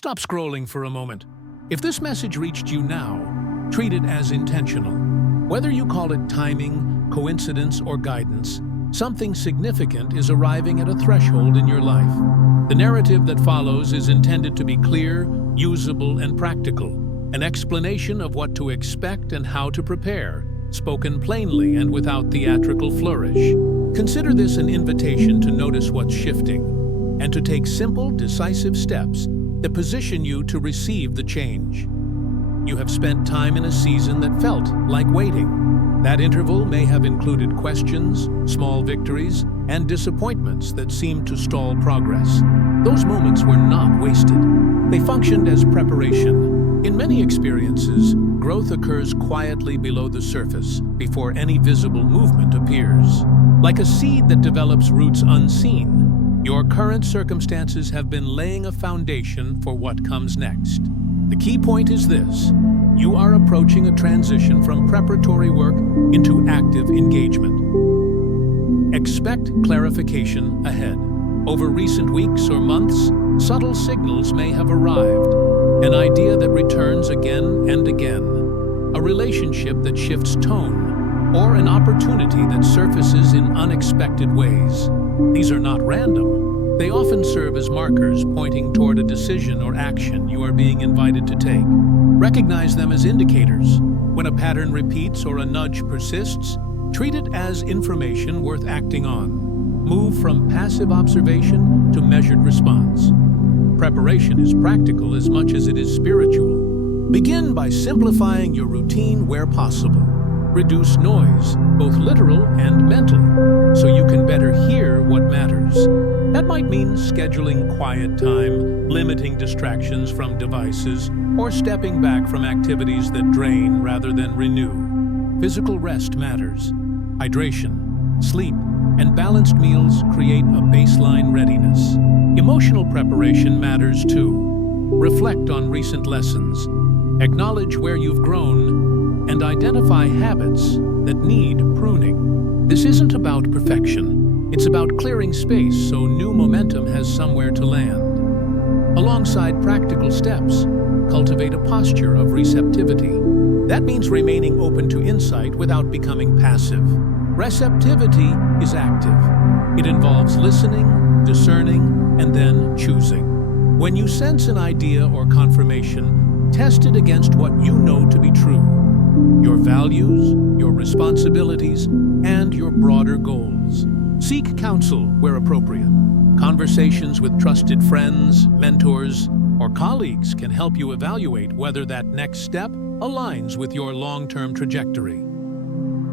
Stop scrolling for a moment. If this message reached you now, treat it as intentional. Whether you call it timing, coincidence, or guidance, something significant is arriving at a threshold in your life. The narrative that follows is intended to be clear, usable, and practical, an explanation of what to expect and how to prepare, spoken plainly and without theatrical flourish. Consider this an invitation to notice what's shifting and to take simple, decisive steps that position you to receive the change. You have spent time in a season that felt like waiting. That interval may have included questions, small victories, and disappointments that seemed to stall progress. Those moments were not wasted. They functioned as preparation. In many experiences, growth occurs quietly below the surface before any visible movement appears. Like a seed that develops roots unseen, your current circumstances have been laying a foundation for what comes next. The key point is this: you are approaching a transition from preparatory work into active engagement. Expect clarification ahead. Over recent weeks or months, subtle signals may have arrived. An idea that returns again and again, a relationship that shifts tone, or an opportunity that surfaces in unexpected ways. These are not random. They often serve as markers pointing toward a decision or action you are being invited to take. Recognize them as indicators. When a pattern repeats or a nudge persists, treat it as information worth acting on. Move from passive observation to measured response. Preparation is practical as much as it is spiritual. Begin by simplifying your routine where possible. Reduce noise, both literal and mental, so you can better hear what matters. That might mean scheduling quiet time, limiting distractions from devices, or stepping back from activities that drain rather than renew. Physical rest matters. Hydration, sleep, and balanced meals create a baseline readiness. Emotional preparation matters too. Reflect on recent lessons, acknowledge where you've grown, and identify habits that need pruning. This isn't about perfection. It's about clearing space so new momentum has somewhere to land. Alongside practical steps, cultivate a posture of receptivity. That means remaining open to insight without becoming passive. Receptivity is active. It involves listening, discerning, and then choosing. When you sense an idea or confirmation, test it against what you know to be true: your values, your responsibilities, and your broader goals. Seek counsel where appropriate. Conversations with trusted friends, mentors, or colleagues can help you evaluate whether that next step aligns with your long-term trajectory.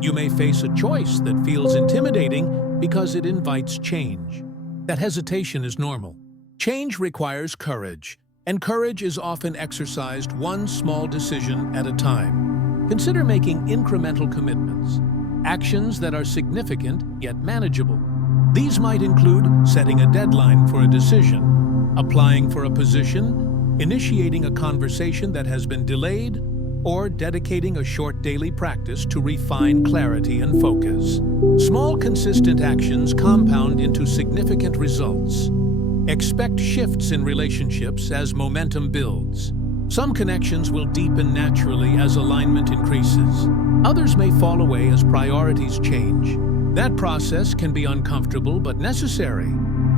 You may face a choice that feels intimidating because it invites change. That hesitation is normal. Change requires courage, and courage is often exercised one small decision at a time. Consider making incremental commitments, actions that are significant yet manageable. These might include setting a deadline for a decision, applying for a position, initiating a conversation that has been delayed, or dedicating a short daily practice to refine clarity and focus. Small, consistent actions compound into significant results. Expect shifts in relationships as momentum builds. Some connections will deepen naturally as alignment increases. Others may fall away as priorities change. That process can be uncomfortable but necessary.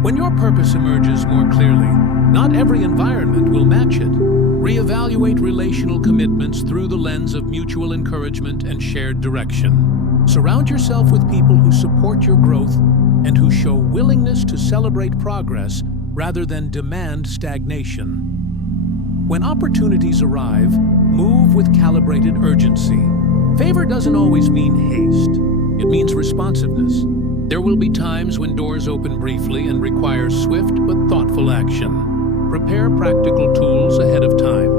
When your purpose emerges more clearly, not every environment will match it. Reevaluate relational commitments through the lens of mutual encouragement and shared direction. Surround yourself with people who support your growth and who show willingness to celebrate progress rather than demand stagnation. When opportunities arrive, move with calibrated urgency. Favor doesn't always mean haste. It means responsiveness. There will be times when doors open briefly and require swift but thoughtful action. Prepare practical tools ahead of time: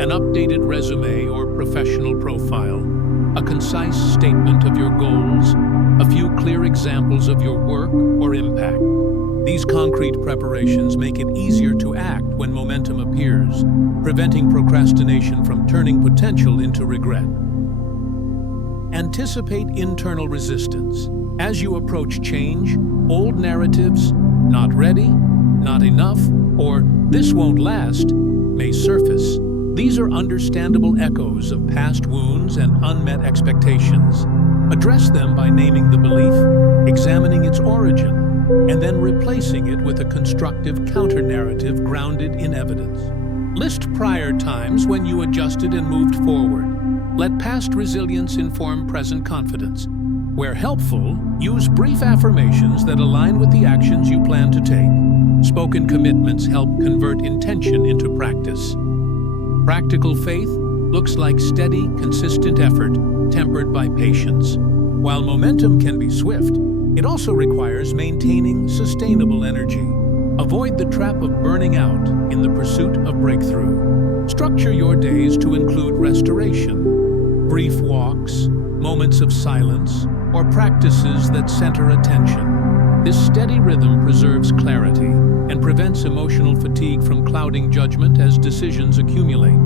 an updated resume or professional profile, a concise statement of your goals, a few clear examples of your work or impact. These concrete preparations make it easier to act when momentum appears, preventing procrastination from turning potential into regret. Anticipate internal resistance. As you approach change, old narratives, not ready, not enough, or this won't last, These are understandable echoes of past wounds and unmet expectations. Address them by naming the belief, examining its origin, and then replacing it with a constructive counter-narrative grounded in evidence. List prior times when you adjusted and moved forward. Let past resilience inform present confidence. Where helpful, use brief affirmations that align with the actions you plan to take. Spoken commitments help convert intention into practice. Practical faith looks like steady, consistent effort, tempered by patience. While momentum can be swift, it also requires maintaining sustainable energy. Avoid the trap of burning out in the pursuit of breakthrough. Structure your days to include restoration, brief walks, moments of silence, or practices that center attention. This steady rhythm preserves clarity and prevents emotional fatigue from clouding judgment as decisions accumulate.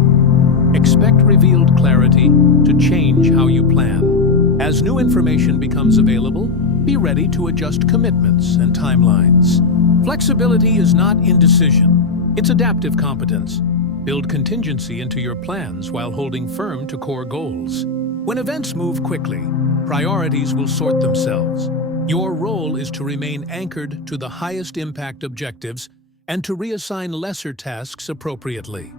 Expect revealed clarity to change how you plan. As new information becomes available, be ready to adjust commitments and timelines. Flexibility is not indecision, it's adaptive competence. Build contingency into your plans while holding firm to core goals. When events move quickly, priorities will sort themselves. Your role is to remain anchored to the highest impact objectives and to reassign lesser tasks appropriately.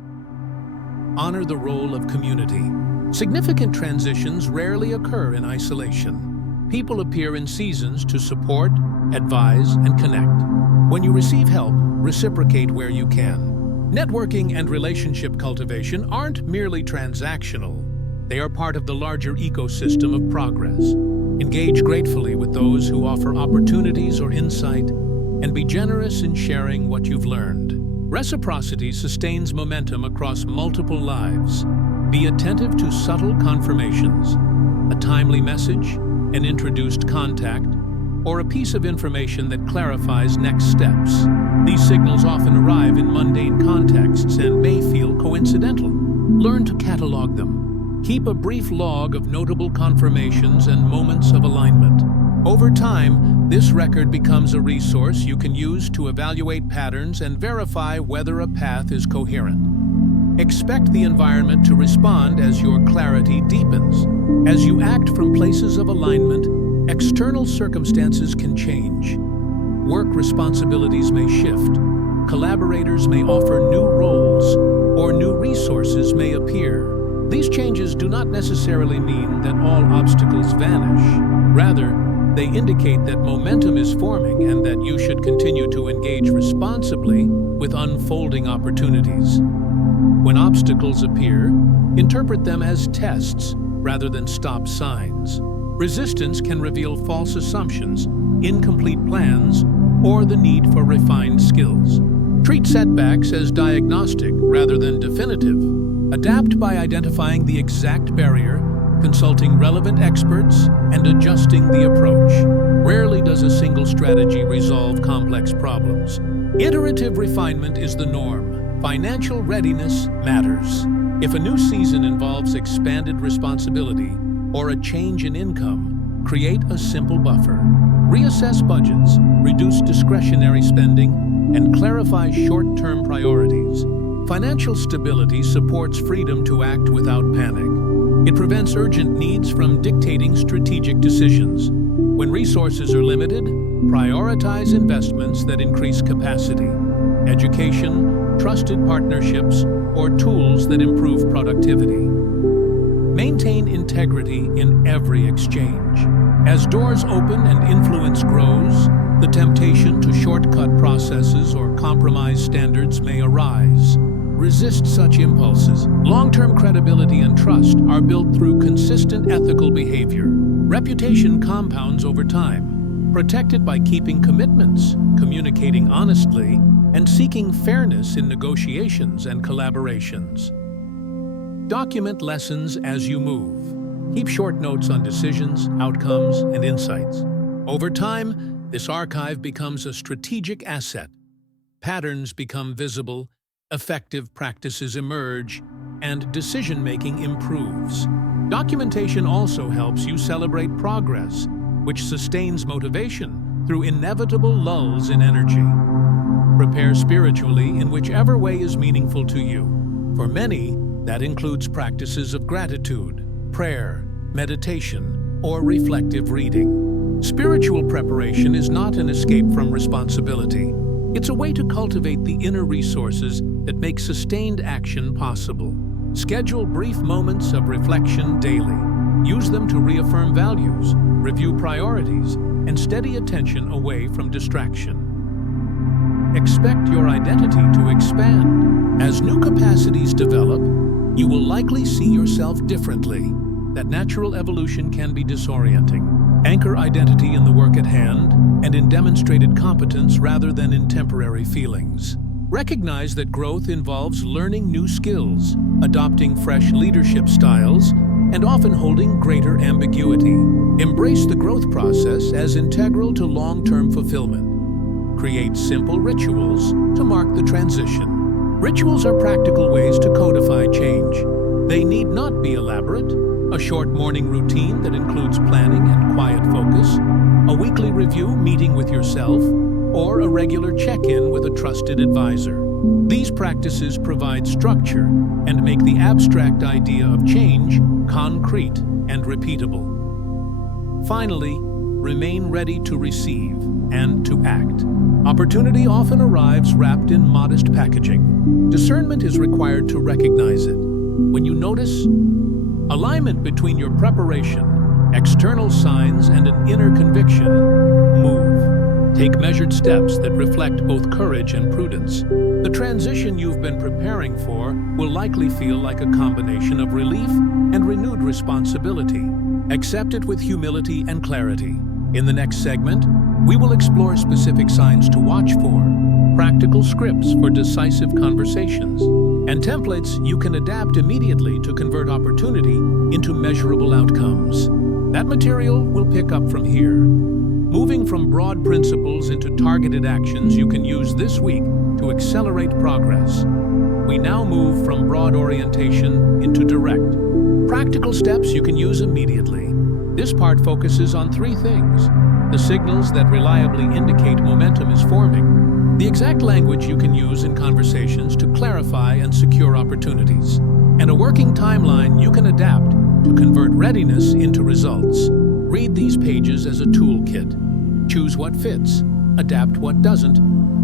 Honor the role of community. Significant transitions rarely occur in isolation. People appear in seasons to support, advise, and connect. When you receive help, reciprocate where you can. Networking and relationship cultivation aren't merely transactional. They are part of the larger ecosystem of progress. Engage gratefully with those who offer opportunities or insight, and be generous in sharing what you've learned. Reciprocity sustains momentum across multiple lives. Be attentive to subtle confirmations, a timely message, an introduced contact, or a piece of information that clarifies next steps. These signals often arrive in mundane contexts and may feel coincidental. Learn to catalog them. Keep a brief log of notable confirmations and moments of alignment. Over time, this record becomes a resource you can use to evaluate patterns and verify whether a path is coherent. Expect the environment to respond as your clarity deepens. As you act from places of alignment, external circumstances can change. Work responsibilities may shift. Collaborators may offer new roles, or new resources may appear. These changes do not necessarily mean that all obstacles vanish. Rather, they indicate that momentum is forming and that you should continue to engage responsibly with unfolding opportunities. When obstacles appear, interpret them as tests rather than stop signs. Resistance can reveal false assumptions, incomplete plans, or the need for refined skills. Treat setbacks as diagnostic rather than definitive. Adapt by identifying the exact barrier, consulting relevant experts, and adjusting the approach. Rarely does a single strategy resolve complex problems. Iterative refinement is the norm. Financial readiness matters. If a new season involves expanded responsibility or a change in income, create a simple buffer. Reassess budgets, reduce discretionary spending, and clarify short-term priorities. Financial stability supports freedom to act without panic. It prevents urgent needs from dictating strategic decisions. When resources are limited, prioritize investments that increase capacity. Education, trusted partnerships, or tools that improve productivity. Maintain integrity in every exchange. As doors open and influence grows, the temptation to shortcut processes or compromise standards may arise. Resist such impulses. Long-term credibility and trust are built through consistent ethical behavior. Reputation compounds over time, protected by keeping commitments, communicating honestly, and seeking fairness in negotiations and collaborations. Document lessons as you move. Keep short notes on decisions, outcomes, and insights. Over time, this archive becomes a strategic asset. Patterns become visible, effective practices emerge, and decision-making improves. Documentation also helps you celebrate progress, which sustains motivation through inevitable lulls in energy. Prepare spiritually in whichever way is meaningful to you. For many, That includes practices of gratitude, prayer, meditation, or reflective reading. Spiritual preparation is not an escape from responsibility. It's a way to cultivate the inner resources that make sustained action possible. Schedule brief moments of reflection daily. Use them to reaffirm values, review priorities, and steady attention away from distraction. Expect your identity to expand. As new capacities develop, you will likely see yourself differently. That natural evolution can be disorienting. Anchor identity in the work at hand and in demonstrated competence rather than in temporary feelings. Recognize that growth involves learning new skills, adopting fresh leadership styles, and often holding greater ambiguity. Embrace the growth process as integral to long-term fulfillment. Create simple rituals to mark the transition. Rituals are practical ways to codify change. They need not be elaborate. A short morning routine that includes planning and quiet focus, a weekly review meeting with yourself, or a regular check-in with a trusted advisor. These practices provide structure and make the abstract idea of change concrete and repeatable. Finally, remain ready to receive and to act. Opportunity often arrives wrapped in modest packaging. Discernment is required to recognize it. When you notice alignment between your preparation, external signs, and an inner conviction, move. Take measured steps that reflect both courage and prudence. The transition you've been preparing for will likely feel like a combination of relief and renewed responsibility. Accept it with humility and clarity. In the next segment, we will explore specific signs to watch for, practical scripts for decisive conversations, and templates you can adapt immediately to convert opportunity into measurable outcomes. That material will pick up from here. Moving from broad principles into targeted actions you can use this week to accelerate progress. We now move from broad orientation into direct, practical steps you can use immediately. This part focuses on three things: the signals that reliably indicate momentum is forming, the exact language you can use in conversations to clarify and secure opportunities, and a working timeline you can adapt to convert readiness into results. Read these pages as a toolkit. Choose what fits, adapt what doesn't,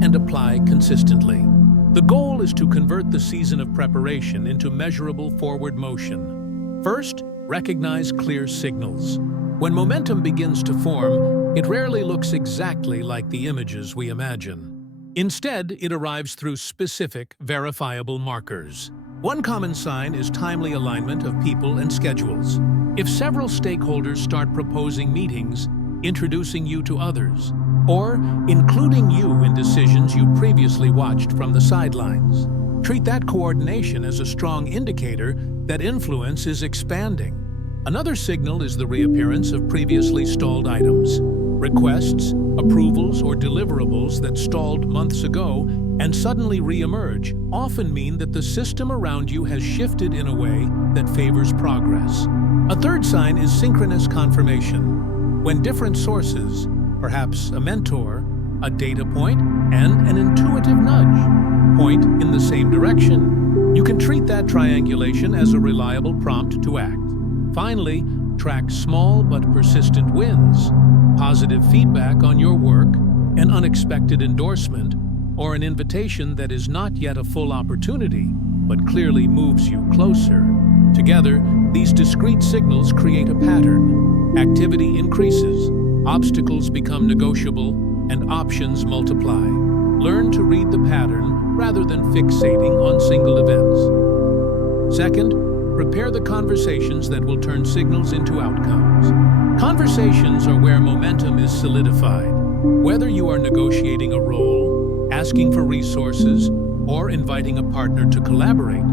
and apply consistently. The goal is to convert the season of preparation into measurable forward motion. First, recognize clear signals. When momentum begins to form, it rarely looks exactly like the images we imagine. Instead, it arrives through specific, verifiable markers. One common sign is timely alignment of people and schedules. If several stakeholders start proposing meetings, introducing you to others, or including you in decisions you previously watched from the sidelines, treat that coordination as a strong indicator that influence is expanding. Another signal is the reappearance of previously stalled items. Requests, approvals, or deliverables that stalled months ago and suddenly re-emerge often mean that the system around you has shifted in a way that favors progress. A third sign is synchronous confirmation. When different sources, perhaps a mentor, a data point, and an intuitive nudge, point in the same direction, you can treat that triangulation as a reliable prompt to act. Finally, track small but persistent wins, positive feedback on your work, an unexpected endorsement, or an invitation that is not yet a full opportunity, but clearly moves you closer. Together, these discrete signals create a pattern. Activity increases, obstacles become negotiable, and options multiply. Learn to read the pattern rather than fixating on single events. Second, prepare the conversations that will turn signals into outcomes. Conversations are where momentum is solidified. Whether you are negotiating a role, asking for resources, or inviting a partner to collaborate,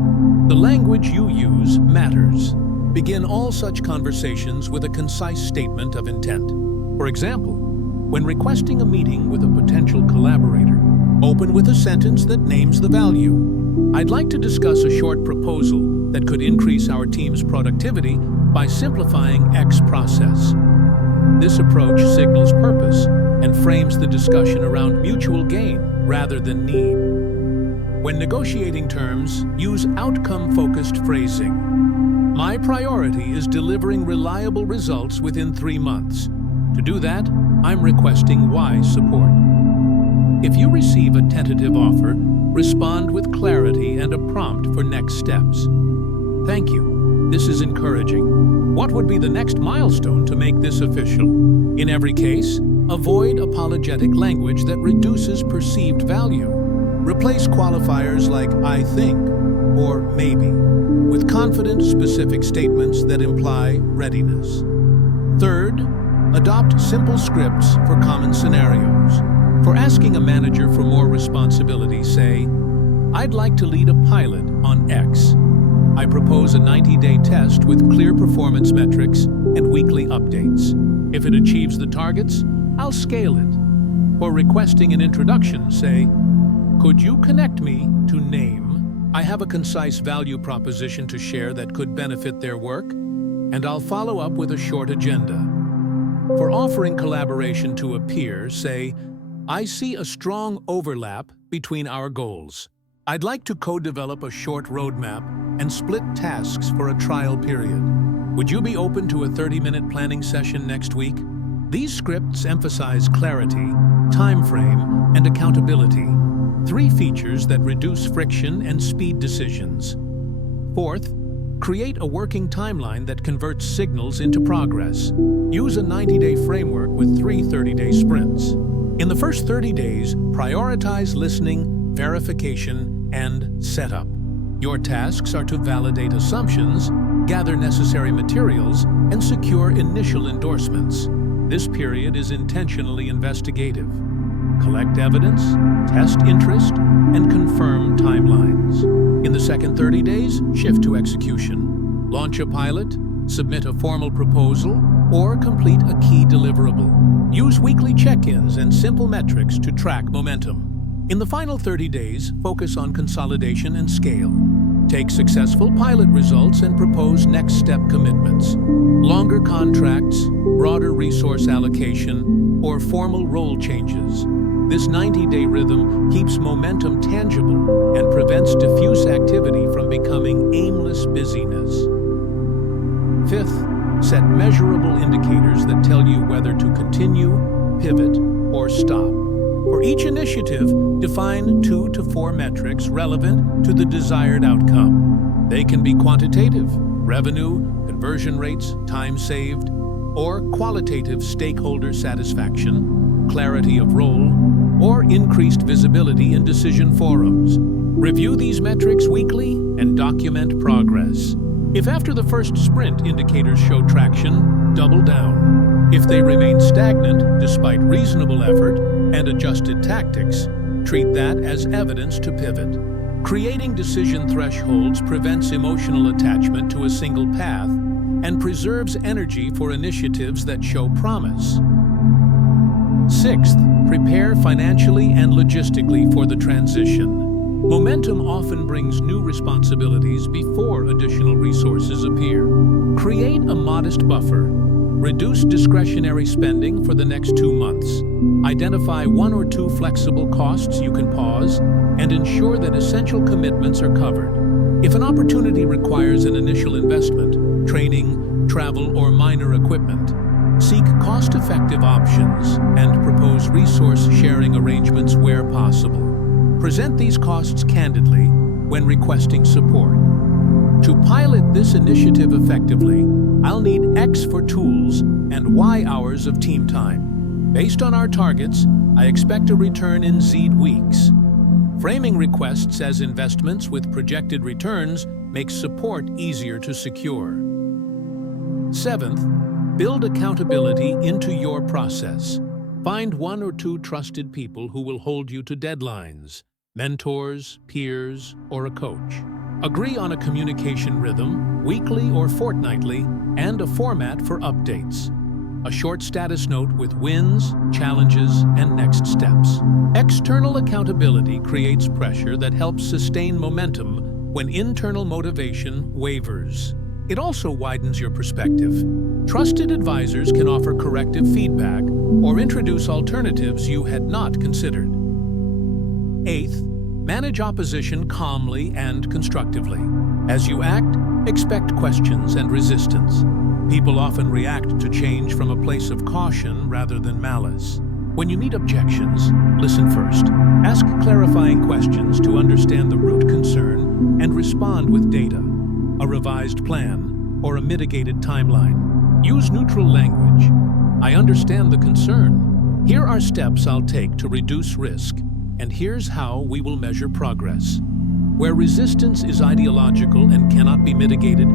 the language you use matters. Begin all such conversations with a concise statement of intent. For example, when requesting a meeting with a potential collaborator, open with a sentence that names the value. I'd like to discuss a short proposal that could increase our team's productivity by simplifying X process. This approach signals purpose and frames the discussion around mutual gain rather than need. When negotiating terms, use outcome-focused phrasing. My priority is delivering reliable results within 3 months. To do that, I'm requesting wise support. If you receive a tentative offer, respond with clarity and a prompt for next steps. Thank you. This is encouraging. What would be the next milestone to make this official? In every case, avoid apologetic language that reduces perceived value. Replace qualifiers like "I think" or "maybe" with confident, specific statements that imply readiness. Third, adopt simple scripts for common scenarios. For asking a manager for more responsibility, say, "I'd like to lead a pilot on X. I propose a 90-day test with clear performance metrics and weekly updates. If it achieves the targets, I'll scale it." For requesting an introduction, say, "Could you connect me to name? I have a concise value proposition to share that could benefit their work, and I'll follow up with a short agenda." For offering collaboration to a peer, say, "I see a strong overlap between our goals. I'd like to co-develop a short roadmap and split tasks for a trial period. Would you be open to a 30-minute planning session next week?" These scripts emphasize clarity, time frame, and accountability, 3 features that reduce friction and speed decisions. Fourth, create a working timeline that converts signals into progress. Use a 90-day framework with 3 30-day sprints. In the first 30 days, prioritize listening, verification, and setup. Your tasks are to validate assumptions, gather necessary materials, and secure initial endorsements. This period is intentionally investigative. Collect evidence, test interest, and confirm timelines. In the second 30 days, shift to execution. Launch a pilot, submit a formal proposal, or complete a key deliverable. Use weekly check-ins and simple metrics to track momentum. In the final 30 days, focus on consolidation and scale. Take successful pilot results and propose next step commitments. Longer contracts, broader resource allocation, or formal role changes. This 90-day rhythm keeps momentum tangible and prevents diffuse activity from becoming aimless busyness. Fifth, set measurable indicators that tell you whether to continue, pivot, or stop. For each initiative, define 2 to 4 metrics relevant to the desired outcome. They can be quantitative, revenue, conversion rates, time saved, or qualitative, stakeholder satisfaction, clarity of role, or increased visibility in decision forums. Review these metrics weekly and document progress. If after the first sprint indicators show traction, double down. If they remain stagnant despite reasonable effort and adjusted tactics, treat that as evidence to pivot. Creating decision thresholds prevents emotional attachment to a single path and preserves energy for initiatives that show promise. Sixth, prepare financially and logistically for the transition. Momentum often brings new responsibilities before additional resources appear. Create a modest buffer. Reduce discretionary spending for the next 2 months. Identify 1 or 2 flexible costs you can pause, and ensure that essential commitments are covered. If an opportunity requires an initial investment, training, travel, or minor equipment, seek cost-effective options and propose resource-sharing arrangements where possible. Present these costs candidly when requesting support. To pilot this initiative effectively, I'll need X for tools and Y hours of team time. Based on our targets, I expect a return in Z weeks. Framing requests as investments with projected returns makes support easier to secure. Seventh, build accountability into your process. Find 1 or 2 trusted people who will hold you to deadlines, mentors, peers, or a coach. Agree on a communication rhythm, weekly or fortnightly, and a format for updates. A short status note with wins, challenges, and next steps. External accountability creates pressure that helps sustain momentum when internal motivation wavers. It also widens your perspective. Trusted advisors can offer corrective feedback or introduce alternatives you had not considered. Eighth, Manage opposition calmly and constructively. As you act, expect questions and resistance. People often react to change from a place of caution rather than malice. When you meet objections, listen first. Ask clarifying questions to understand the root concern and respond with data, a revised plan, or a mitigated timeline. Use neutral language. I understand the concern. Here are steps I'll take to reduce risk, and here's how we will measure progress. Where resistance is ideological and cannot be mitigated,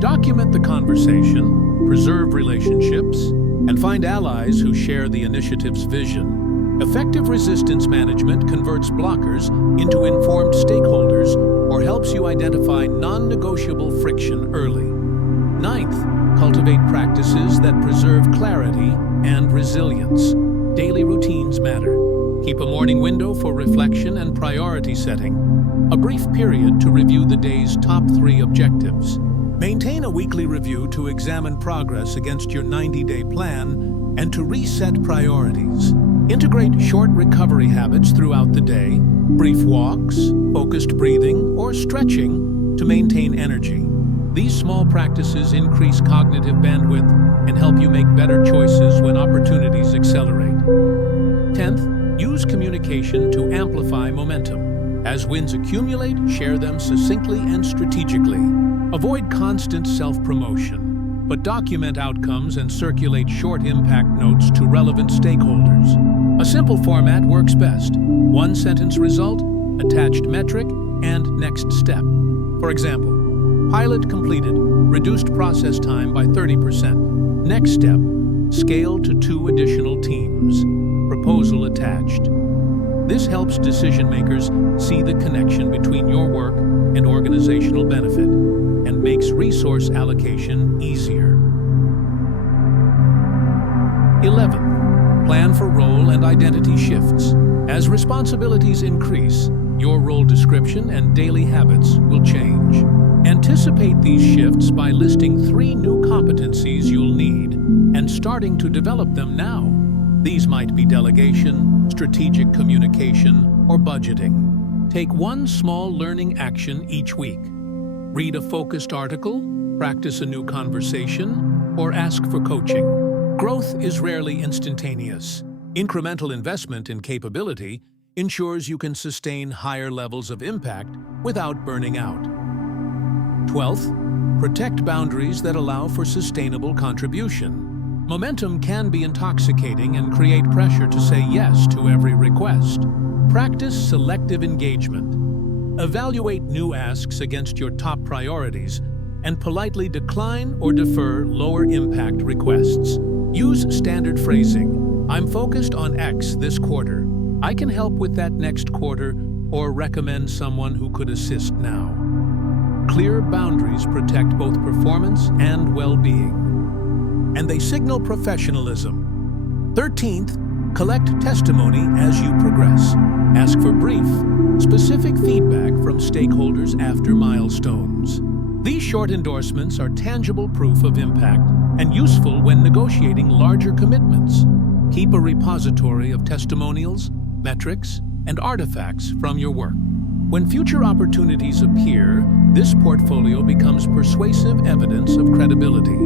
document the conversation, preserve relationships, and find allies who share the initiative's vision. Effective resistance management converts blockers into informed stakeholders or helps you identify non-negotiable friction early. Ninth, cultivate practices that preserve clarity and resilience. Daily routines matter. Keep a morning window for reflection and priority setting, a brief period to review the day's top 3 objectives. Maintain a weekly review to examine progress against your 90-day plan and to reset priorities. Integrate short recovery habits throughout the day, brief walks, focused breathing, or stretching to maintain energy. These small practices increase cognitive bandwidth and help you make better choices when opportunities accelerate. 10th, use communication to amplify momentum. As wins accumulate, share them succinctly and strategically. Avoid constant self-promotion, but document outcomes and circulate short impact notes to relevant stakeholders. A simple format works best. One-sentence result, attached metric, and next step. For example, pilot completed, reduced process time by 30%. Next step, scale to 2 additional teams. Proposal attached. This helps decision-makers see the connection between your work and organizational benefit, and makes resource allocation easier. 11. Plan for role and identity shifts. As responsibilities increase, your role description and daily habits will change. Anticipate these shifts by listing 3 new competencies you'll need and starting to develop them now. These might be delegation, strategic communication, or budgeting. Take one small learning action each week. Read a focused article, practice a new conversation, or ask for coaching. Growth is rarely instantaneous. Incremental investment in capability ensures you can sustain higher levels of impact without burning out. 12th, protect boundaries that allow for sustainable contribution. Momentum can be intoxicating and create pressure to say yes to every request. Practice selective engagement. Evaluate new asks against your top priorities and politely decline or defer lower-impact requests. Use standard phrasing. I'm focused on X this quarter. I can help with that next quarter, or recommend someone who could assist now. Clear boundaries protect both performance and well-being, and they signal professionalism. 13th, collect testimony as you progress. Ask for brief, specific feedback from stakeholders after milestones. These short endorsements are tangible proof of impact and useful when negotiating larger commitments. Keep a repository of testimonials, metrics, and artifacts from your work. When future opportunities appear, this portfolio becomes persuasive evidence of credibility.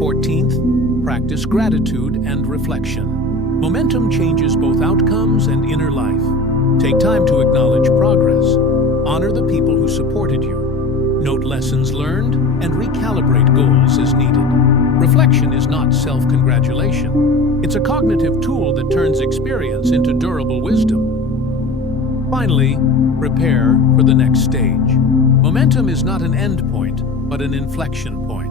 14th, practice gratitude and reflection. Momentum changes both outcomes and inner life. Take time to acknowledge progress. Honor the people who supported you. Note lessons learned and recalibrate goals as needed. Reflection is not self-congratulation. It's a cognitive tool that turns experience into durable wisdom. Finally, prepare for the next stage. Momentum is not an end point, but an inflection point.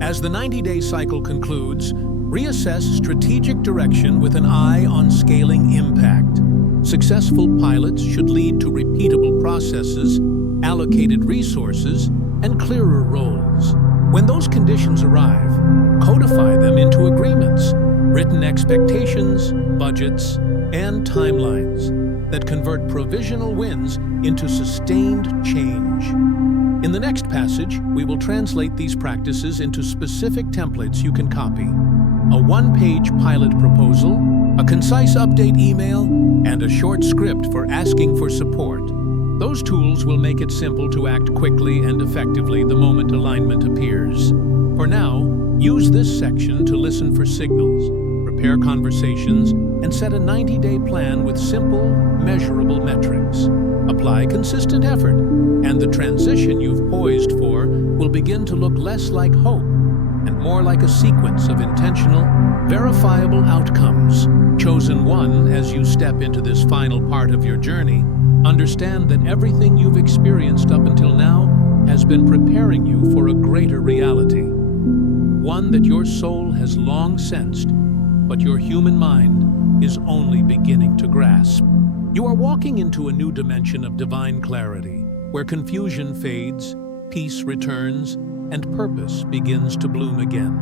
As the 90-day cycle concludes, reassess strategic direction with an eye on scaling impact. Successful pilots should lead to repeatable processes, allocated resources, and clearer roles. When those conditions arrive, codify them into agreements, written expectations, budgets, and timelines that convert provisional wins into sustained change. In the next passage, we will translate these practices into specific templates you can copy. A one-page pilot proposal, a concise update email, and a short script for asking for support. Those tools will make it simple to act quickly and effectively the moment alignment appears. For now, use this section to listen for signals, prepare conversations, and set a 90-day plan with simple, measurable metrics. Apply consistent effort, and the transition you've poised for will begin to look less like hope and more like a sequence of intentional, verifiable outcomes. Chosen one, as you step into this final part of your journey, understand that everything you've experienced up until now has been preparing you for a greater reality. One that your soul has long sensed, but your human mind is only beginning to grasp. You are walking into a new dimension of divine clarity, where confusion fades, peace returns, and purpose begins to bloom again.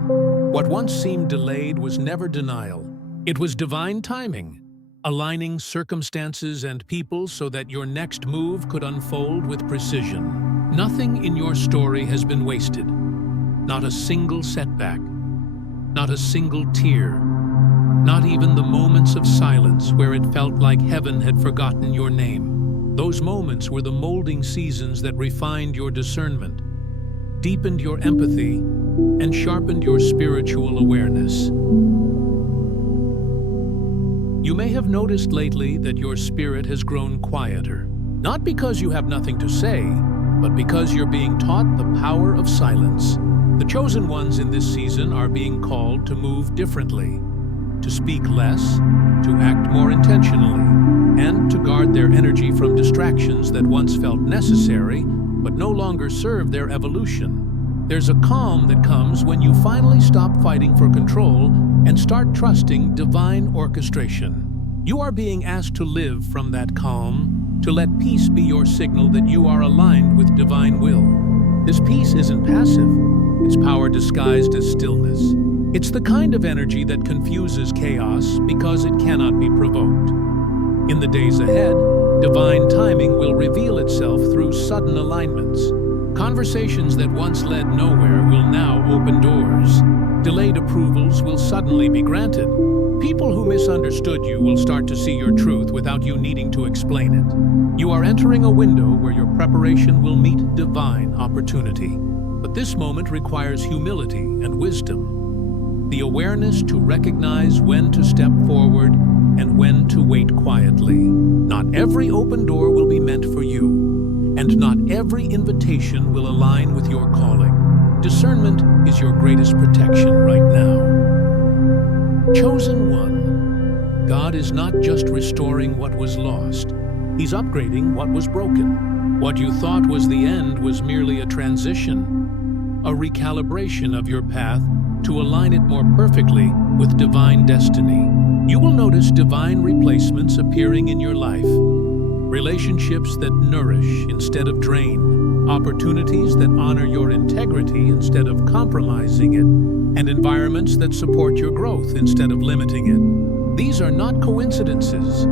What once seemed delayed was never denial. It was divine timing, aligning circumstances and people so that your next move could unfold with precision. Nothing in your story has been wasted. Not a single setback, not a single tear, not even the moments of silence where it felt like heaven had forgotten your name. Those moments were the molding seasons that refined your discernment, deepened your empathy, and sharpened your spiritual awareness. You may have noticed lately that your spirit has grown quieter, not because you have nothing to say, but because you're being taught the power of silence. The chosen ones in this season are being called to move differently, to speak less, to act more intentionally, and to guard their energy from distractions that once felt necessary but no longer serve their evolution. There's a calm that comes when you finally stop fighting for control and start trusting divine orchestration. You are being asked to live from that calm, to let peace be your signal that you are aligned with divine will. This peace isn't passive, it's power disguised as stillness. It's the kind of energy that confuses chaos because it cannot be provoked. In the days ahead, divine timing will reveal itself through sudden alignments. Conversations that once led nowhere will now open doors. Delayed approvals will suddenly be granted. People who misunderstood you will start to see your truth without you needing to explain it. You are entering a window where your preparation will meet divine opportunity. But this moment requires humility and wisdom. The awareness to recognize when to step forward and when to wait quietly. Not every open door will be meant for you, and not every invitation will align with your calling. Discernment is your greatest protection right now. Chosen one, God is not just restoring what was lost, He's upgrading what was broken. What you thought was the end was merely a transition, a recalibration of your path to align it more perfectly with divine destiny. You will notice divine replacements appearing in your life. Relationships that nourish instead of drain. Opportunities that honor your integrity instead of compromising it. And environments that support your growth instead of limiting it. These are not coincidences.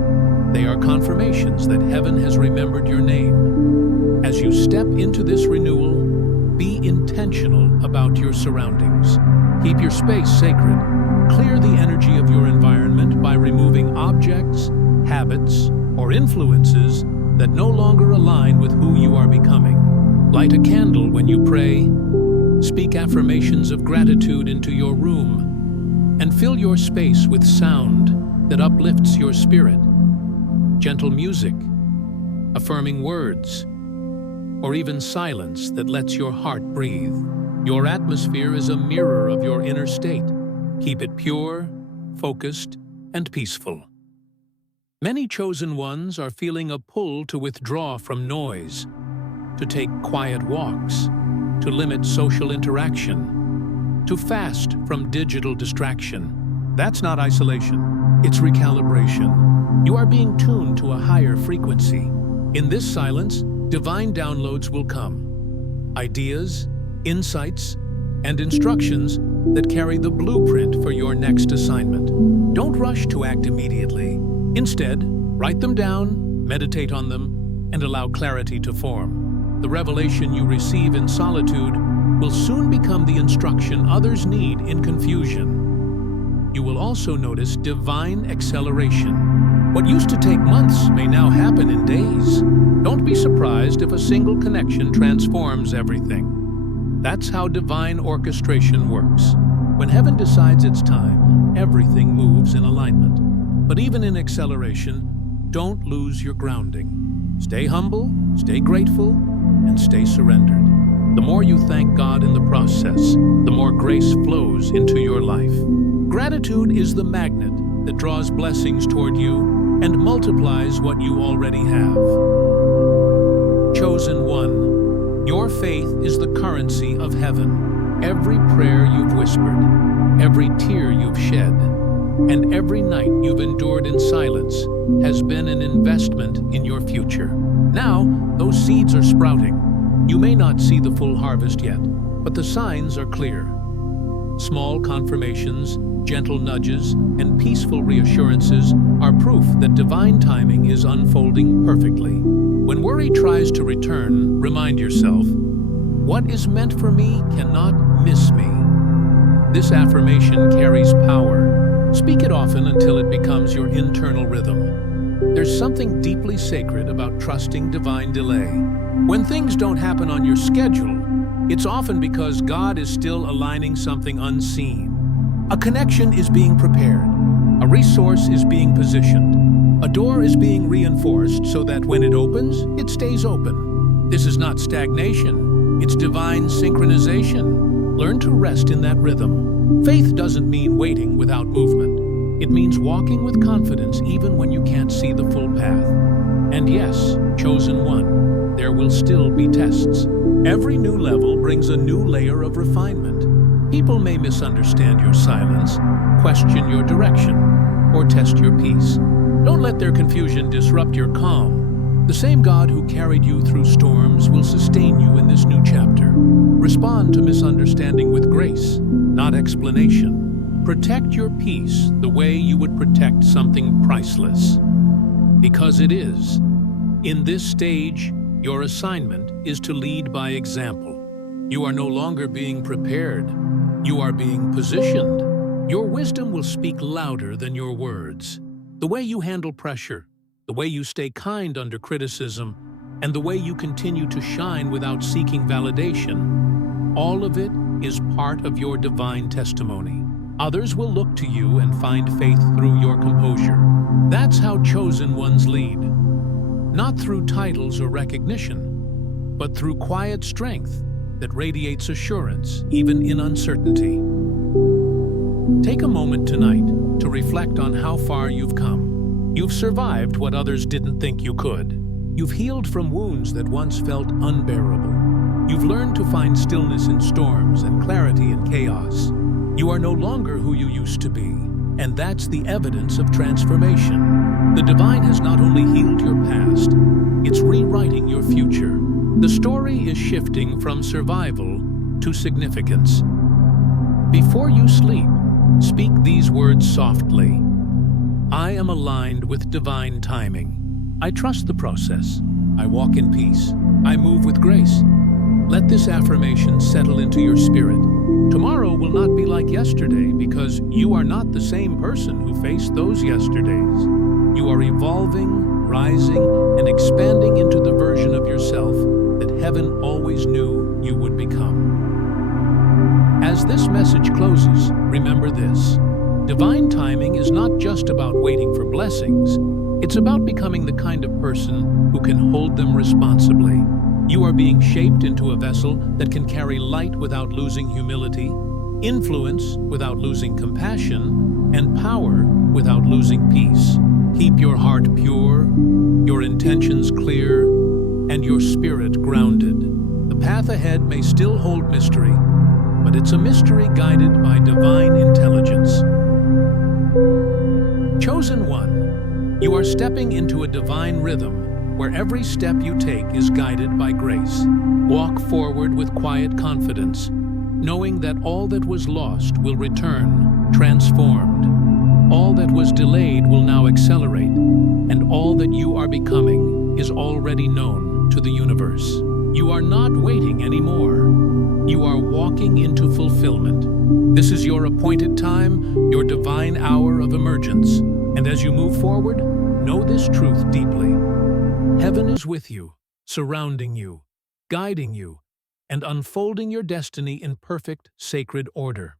They are confirmations that heaven has remembered your name. As you step into this renewal, be intentional about your surroundings. Keep your space sacred. Clear the energy of your environment by removing objects, habits, or influences that no longer align with who you are becoming. Light a candle when you pray. Speak affirmations of gratitude into your room. And fill your space with sound that uplifts your spirit. Gentle music, affirming words, or even silence that lets your heart breathe. Your atmosphere is a mirror of your inner state. Keep it pure, focused, and peaceful. Many chosen ones are feeling a pull to withdraw from noise, to take quiet walks, to limit social interaction, to fast from digital distraction. That's not isolation, it's recalibration. You are being tuned to a higher frequency. In this silence, divine downloads will come. Ideas, insights, and instructions that carry the blueprint for your next assignment. Don't rush to act immediately. Instead, write them down, meditate on them, and allow clarity to form. The revelation you receive in solitude will soon become the instruction others need in confusion. you will also notice divine acceleration. What used to take months may now happen in days. Don't be surprised if a single connection transforms everything. That's how divine orchestration works. When heaven decides it's time, everything moves in alignment. But even in acceleration, don't lose your grounding. Stay humble, stay grateful, and stay surrendered. The more you thank God in the process, the more grace flows into your life. Gratitude is the magnet that draws blessings toward you and multiplies what you already have. Chosen one, your faith is the currency of heaven. Every prayer you've whispered, every tear you've shed, and every night you've endured in silence has been an investment in your future. Now, those seeds are sprouting. You may not see the full harvest yet, but the signs are clear. Small confirmations, gentle nudges, and peaceful reassurances are proof that divine timing is unfolding perfectly. When worry tries to return, remind yourself, what is meant for me cannot miss me. This affirmation carries power. Speak it often until it becomes your internal rhythm. There's something deeply sacred about trusting divine delay. When things don't happen on your schedule, it's often because God is still aligning something unseen. A connection is being prepared. A resource is being positioned. A door is being reinforced so that when it opens, it stays open. This is not stagnation. It's divine synchronization. Learn to rest in that rhythm. Faith doesn't mean waiting without movement. It means walking with confidence even when you can't see the full path. And yes, chosen one, there will still be tests. Every new level brings a new layer of refinement. People may misunderstand your silence, question your direction, or test your peace. Don't let their confusion disrupt your calm. The same God who carried you through storms will sustain you in this new chapter. Respond to misunderstanding with grace, not explanation. Protect your peace the way you would protect something priceless. Because it is. In this stage, your assignment is to lead by example. You are no longer being prepared. You are being positioned. Your wisdom will speak louder than your words. The way you handle pressure, the way you stay kind under criticism, and the way you continue to shine without seeking validation, all of it is part of your divine testimony. Others will look to you and find faith through your composure. That's how chosen ones lead. Not through titles or recognition, but through quiet strength that radiates assurance even in uncertainty. Take a moment tonight to reflect on how far you've come. You've survived what others didn't think you could. You've healed from wounds that once felt unbearable. You've learned to find stillness in storms and clarity in chaos. You are no longer who you used to be, and that's the evidence of transformation. The divine has not only healed your past, it's rewriting your future. The story is shifting from survival to significance. Before you sleep, speak these words softly. I am aligned with divine timing. I trust the process. I walk in peace. I move with grace. Let this affirmation settle into your spirit. Tomorrow will not be like yesterday because you are not the same person who faced those yesterdays. You are evolving, rising, and expanding into the version of yourself that heaven always knew you would become. As this message closes, remember this. Divine timing is not just about waiting for blessings. It's about becoming the kind of person who can hold them responsibly. You are being shaped into a vessel that can carry light without losing humility, influence without losing compassion, and power without losing peace. Keep your heart pure, your intentions clear, and your spirit grounded. The path ahead may still hold mystery, but it's a mystery guided by divine intelligence. Chosen one, you are stepping into a divine rhythm where every step you take is guided by grace. Walk forward with quiet confidence, knowing that all that was lost will return, transformed. All that was delayed will now accelerate, and all that you are becoming is already known to the universe. You are not waiting anymore. You are walking into fulfillment. This is is your appointed time, your divine hour of emergence. And as you move forward, know this truth deeply. Heaven is with you, surrounding you, guiding you, and unfolding your destiny in perfect, sacred order.